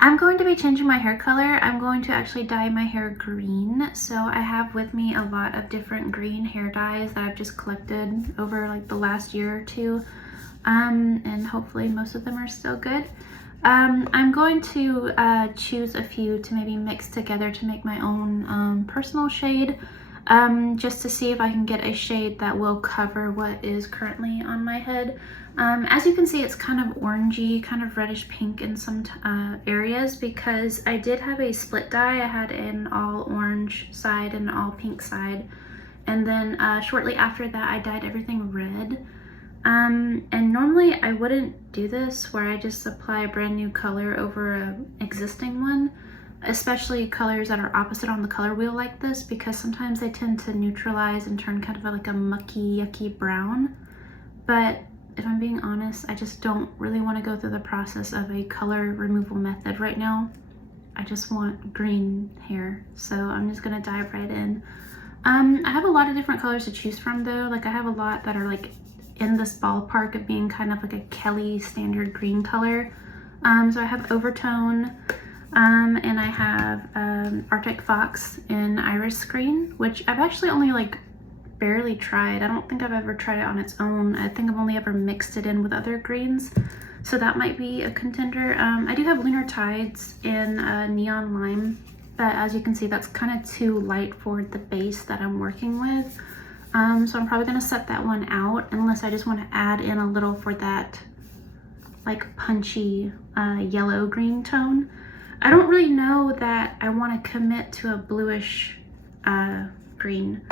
I'm going to be changing my hair color. I'm going to actually dye my hair green. So I have with me a lot of different green hair dyes that I've just collected over like the last year or two. And hopefully most of them are still good. I'm going to choose a few to maybe mix together to make my own personal shade. Just to see if I can get a shade that will cover what is currently on my head. As you can see, it's kind of orangey, kind of reddish pink in some areas because I did have a split dye. I had an all orange side and an all pink side. And then shortly after that, I dyed everything red. And normally I wouldn't do this where I just apply a brand new color over an existing one. Especially colors that are opposite on the color wheel like this, because sometimes they tend to neutralize and turn kind of like a mucky, yucky brown. But if I'm being honest, I just don't really want to go through the process of a color removal method right now. I just want green hair, so I'm just gonna dive right in. I have a lot of different colors to choose from though. Like I have a lot that are like in this ballpark of being kind of like a Kelly standard green color. So I have Overtone, and I have Arctic Fox in Iris Green, which I've actually only like barely tried. I don't think I've ever tried it on its own. I think I've only ever mixed it in with other greens, so that might be a contender. I do have Lunar Tides in Neon Lime, but as you can see, that's kind of too light for the base that I'm working with. So I'm probably gonna set that one out unless I just want to add in a little for that like punchy yellow green tone. I don't really know that I want to commit to a bluish green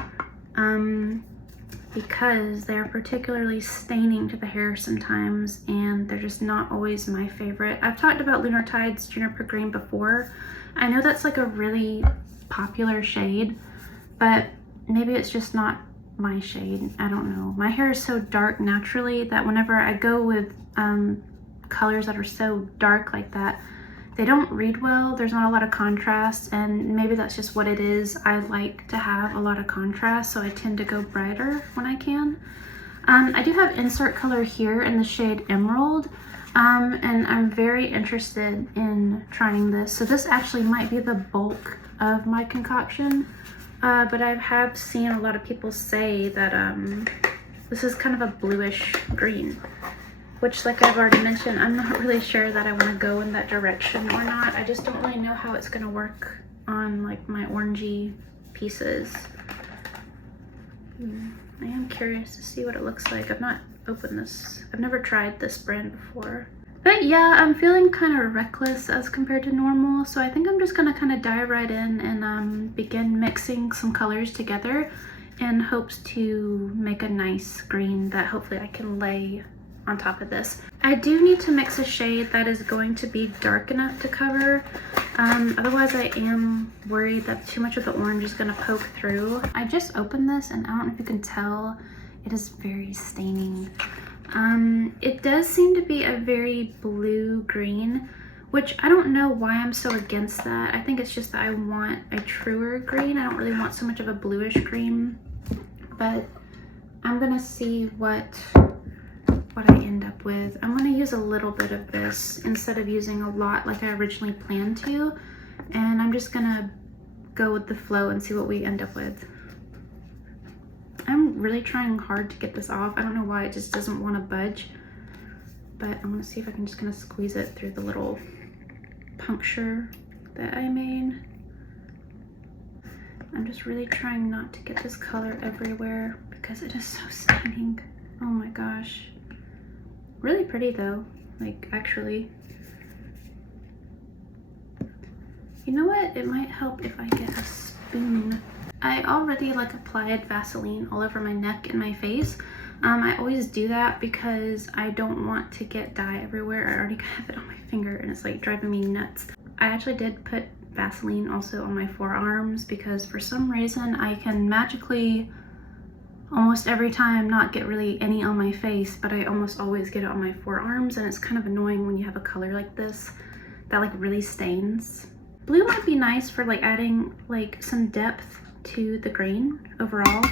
because they're particularly staining to the hair sometimes, and they're just not always my favorite. I've talked about Lunar Tides Juniper Green before. I know that's like a really popular shade, but maybe it's just not my shade. I don't know. My hair is so dark naturally that whenever I go with colors that are so dark like that, they don't read well. There's not a lot of contrast, and maybe that's just what it is. I like to have a lot of contrast, so I tend to go brighter when I can. I do have insert color here in the shade Emerald, and I'm very interested in trying this. So this actually might be the bulk of my concoction, but I have seen a lot of people say that this is kind of a bluish green, which, like I've already mentioned, I'm not really sure that I want to go in that direction or not. I just don't really know how it's going to work on like my orangey pieces. I am curious to see what it looks like. I've not opened this. I've never tried this brand before. But yeah, I'm feeling kind of reckless as compared to normal, so I think I'm just going to kind of dive right in and begin mixing some colors together in hopes to make a nice green that hopefully I can lay on top of this. I do need to mix a shade that is going to be dark enough to cover. Otherwise I am worried that too much of the orange is going to poke through. I just opened this and I don't know if you can tell, it is very staining. It does seem to be a very blue-green, which I don't know why I'm so against that. I think it's just that I want a truer green. I don't really want so much of a bluish green, but I'm gonna see what I end up with. I'm gonna use a little bit of this instead of using a lot like I originally planned to, and I'm just gonna go with the flow and see what we end up with. I'm really trying hard to get this off. I don't know why it just doesn't want to budge, but I'm gonna see if I can just kind of squeeze it through the little puncture that I made. I'm just really trying not to get this color everywhere because it is so staining. Oh my gosh. Really pretty though, like actually. You know what? It might help if I get a spoon. I already like applied Vaseline all over my neck and my face. I always do that because I don't want to get dye everywhere. I already have it on my finger and it's like driving me nuts. I actually did put Vaseline also on my forearms because for some reason I can magically almost every time not get really any on my face, but I almost always get it on my forearms, and it's kind of annoying when you have a color like this that like really stains. Blue might be nice for like adding like some depth to the green overall,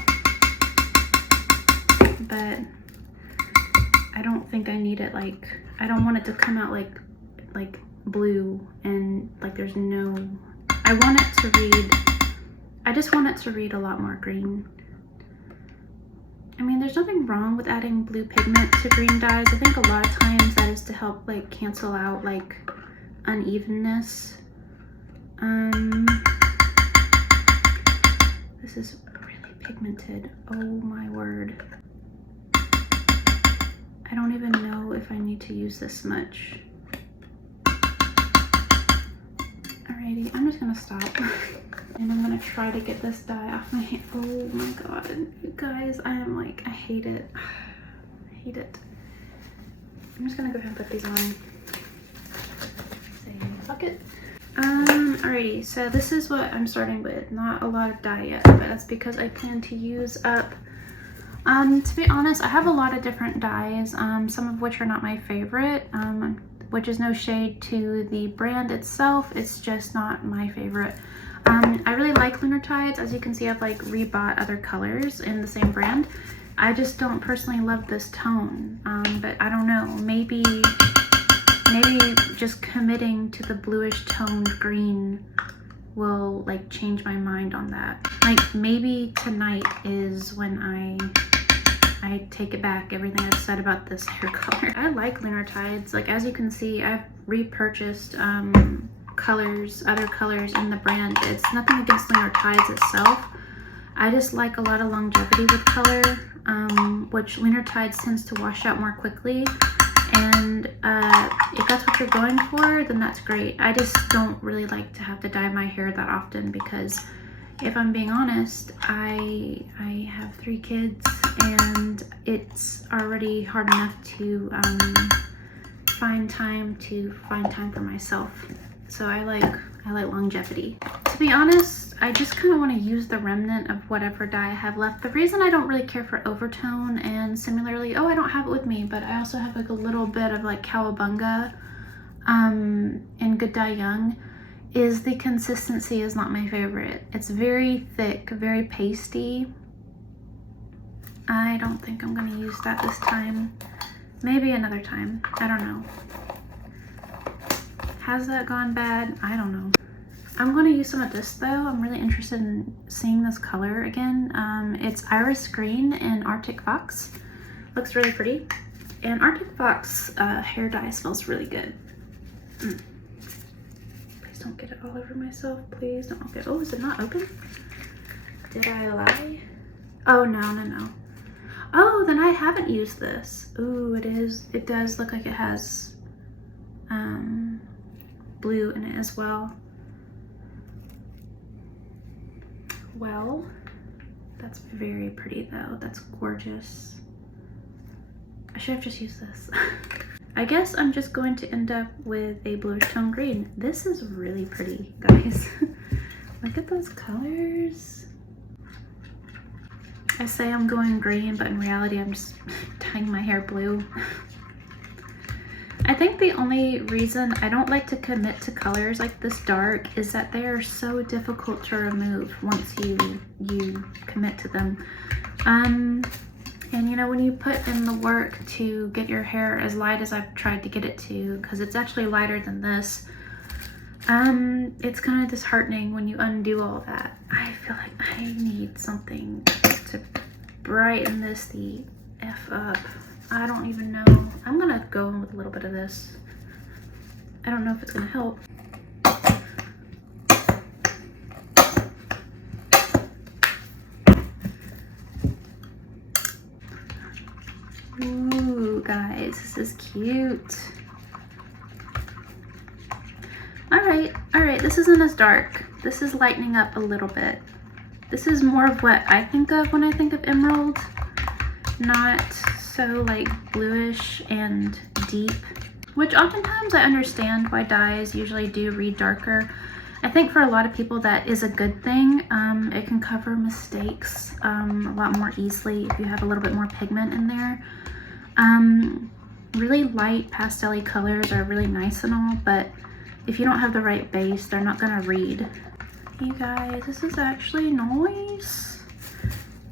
but I don't think I need it. Like I don't want it to come out like blue and like there's no, I want it to read, I just want it to read a lot more green. I mean, there's nothing wrong with adding blue pigment to green dyes. I think a lot of times that is to help like cancel out like unevenness. This is really pigmented. Oh my word. I don't even know if I need to use this much. Alrighty, I'm just gonna stop. And I'm gonna try to get this dye off my hand. Oh my god, you guys, I am like, I hate it. I hate it. I'm just gonna go ahead and put these on. Say bucket. Alrighty, so this is what I'm starting with. Not a lot of dye yet, but that's because I plan to use up. To be honest, I have a lot of different dyes, some of which are not my favorite, which is no shade to the brand itself. It's just not my favorite. I really like Lunar Tides. As you can see, I've like rebought other colors in the same brand. I just don't personally love this tone, but I don't know, maybe just committing to the bluish toned green will like change my mind on that. Like maybe tonight is when I take it back, everything I've said about this hair color. I like Lunar Tides. Like as you can see, I've repurchased other colors in the brand. It's nothing against Lunar Tides itself. I just like a lot of longevity with color, which Lunar Tides tends to wash out more quickly. And if that's what you're going for, then that's great. I just don't really like to have to dye my hair that often because if I'm being honest, I have 3 kids and it's already hard enough to find time for myself. So I like longevity. To be honest, I just kind of want to use the remnant of whatever dye I have left. The reason I don't really care for overtone, and similarly, oh, I don't have it with me, but I also have like a little bit of like Cowabunga and Good Dye Young, is the consistency is not my favorite. It's very thick, very pasty. I don't think I'm gonna use that this time. Maybe another time, I don't know. Has that gone bad? I don't know. I'm going to use some of this though. I'm really interested in seeing this color again. It's Iris Green and Arctic Fox. Looks really pretty. And Arctic Fox hair dye smells really good. Please don't get it all over myself. Please don't get. Oh, is it not open? Did I lie? Oh, no. Oh, then I haven't used this. Ooh, it is. It does look like it has blue in it as well. Well, that's very pretty though. That's gorgeous. I should have just used this. I guess I'm just going to end up with a bluish tone green. This is really pretty, guys. Look at those colors. I say I'm going green, but in reality, I'm just dyeing my hair blue. I think the only reason I don't like to commit to colors like this dark is that they are so difficult to remove once you commit to them. And you know, when you put in the work to get your hair as light as I've tried to get it to, because it's actually lighter than this, it's kind of disheartening when you undo all that. I feel like I need something to brighten this the F up. I don't even know. I'm gonna go in with a little bit of this. I don't know if it's gonna help. Ooh, guys, this is cute. All right, this isn't as dark. This is lightening up a little bit. This is more of what I think of when I think of emerald, not so like bluish and deep, which oftentimes I understand why dyes usually do read darker. I think for a lot of people that is a good thing. It can cover mistakes a lot more easily if you have a little bit more pigment in there. Really light pastel-y colors are really nice and all, but if you don't have the right base, they're not gonna read. You guys, this is actually nice.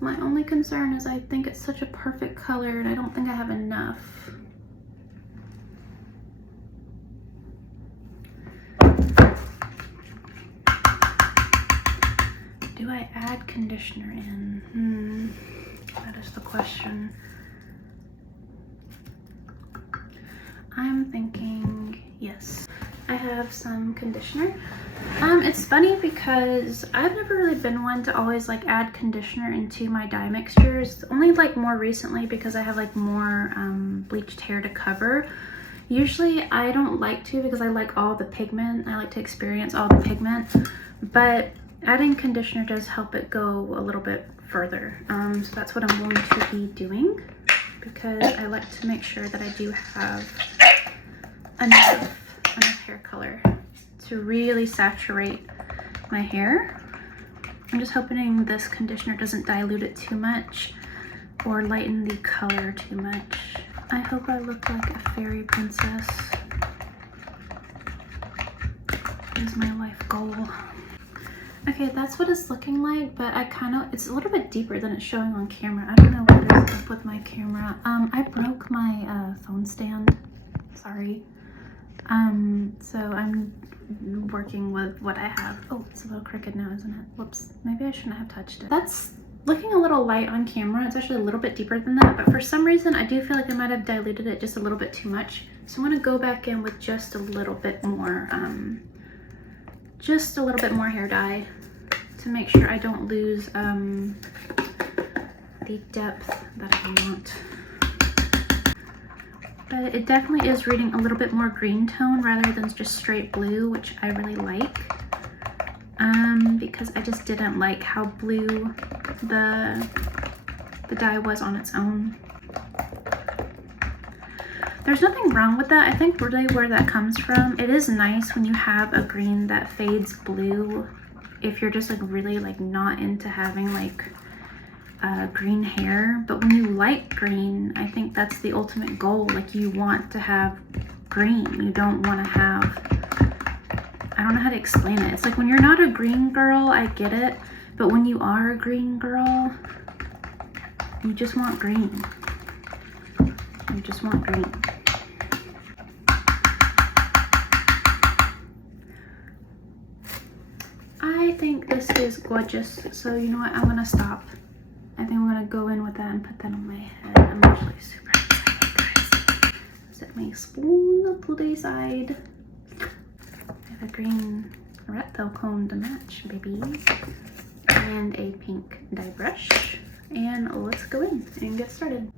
My only concern is I think it's such a perfect color and I don't think I have enough. Do I add conditioner in? That is the question. I'm thinking yes. I have some conditioner. It's funny because I've never really been one to always like add conditioner into my dye mixtures. Only like more recently because I have like more bleached hair to cover. Usually I don't like to because I like all the pigment. I like to experience all the pigment, but adding conditioner does help it go a little bit further. So that's what I'm going to be doing because I like to make sure that I do have enough hair color to really saturate my hair. I'm just hoping this conditioner doesn't dilute it too much or lighten the color too much. I hope I look like a fairy princess. Is my life goal. Okay, that's what it's looking like, but it's a little bit deeper than it's showing on camera. I don't know what is up with my camera. I broke my phone stand, sorry. So I'm working with what I have. Oh, it's a little crooked now, isn't it? Whoops, maybe I shouldn't have touched it. That's looking a little light on camera. It's actually a little bit deeper than that, but for some reason I do feel like I might have diluted it just a little bit too much. So I'm gonna go back in with just a little bit more hair dye to make sure I don't lose the depth that I want. But it definitely is reading a little bit more green tone rather than just straight blue, which I really like. Because I just didn't like how blue the dye was on its own. There's nothing wrong with that. I think really where that comes from, it is nice when you have a green that fades blue if you're just like really like not into having like green hair. But when you like green, I think that's the ultimate goal. Like you want to have green. You don't want to have, I don't know how to explain it. It's like when you're not a green girl, I get it. But when you are a green girl, you just want green. You just want green. I think this is gorgeous. So you know what? I'm gonna stop. I think I'm gonna go in with that and put that on my head. I'm actually super excited, guys. Set my spoon to the side. I have a green reptile comb to match, baby. And a pink dye brush. And let's go in and get started.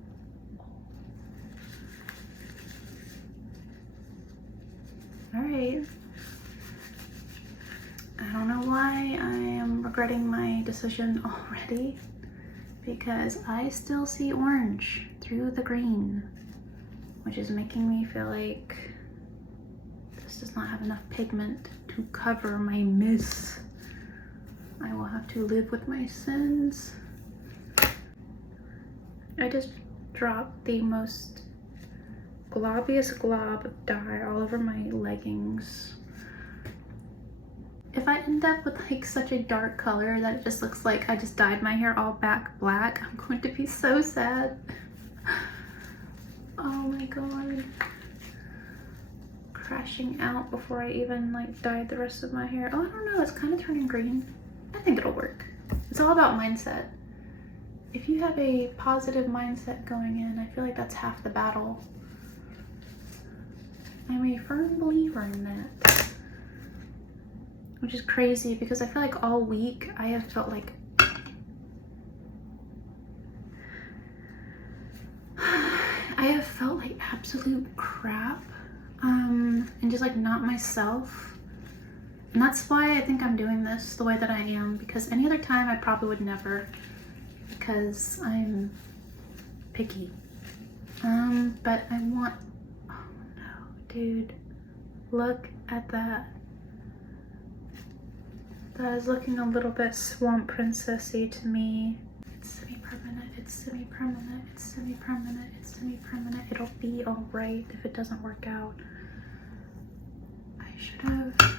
All right. I don't know why I am regretting my decision already, because I still see orange through the green, which is making me feel like this does not have enough pigment to cover my miss. I will have to live with my sins. I just dropped the most globbiest glob of dye all over my leggings. If I end up with like such a dark color that it just looks like I just dyed my hair all back black, I'm going to be so sad. Oh my god. Crashing out before I even like dyed the rest of my hair. Oh, I don't know, it's kind of turning green. I think it'll work. It's all about mindset. If you have a positive mindset going in, I feel like that's half the battle. I'm a firm believer in that. Which is crazy because I feel like all week I have felt like absolute crap and just like not myself. And that's why I think I'm doing this the way that I am, because any other time I probably would never, because I'm picky. But I want, oh no, dude, look at that. That is looking a little bit swamp princessy to me. It's semi-permanent, it's semi-permanent, it's semi-permanent, it's semi-permanent. It'll be alright if it doesn't work out. I should have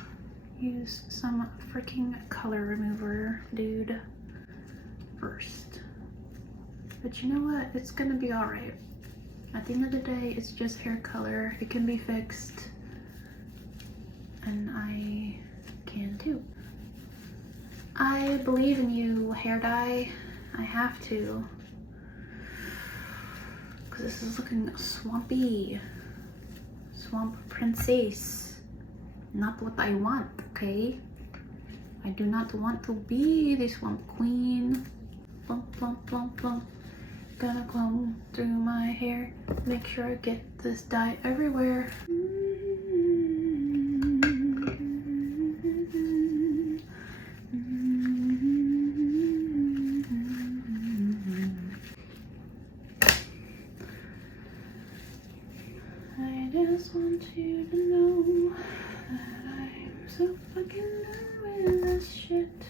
used some freaking color remover, dude, first. But you know what? It's gonna be alright. At the end of the day, it's just hair color. It can be fixed. And I can too. I believe in you, hair dye. I have to. Because this is looking swampy. Swamp princess. Not what I want, okay? I do not want to be the swamp queen. Plump, plump, plump, plump. Gonna comb through my hair. Make sure I get this dye everywhere. I just want you to know that I'm so fucking done with this shit.